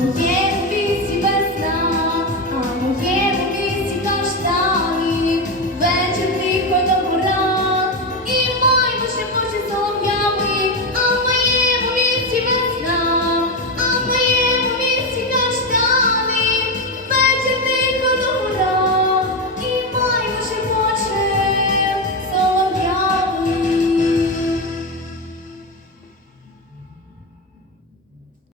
Yeah.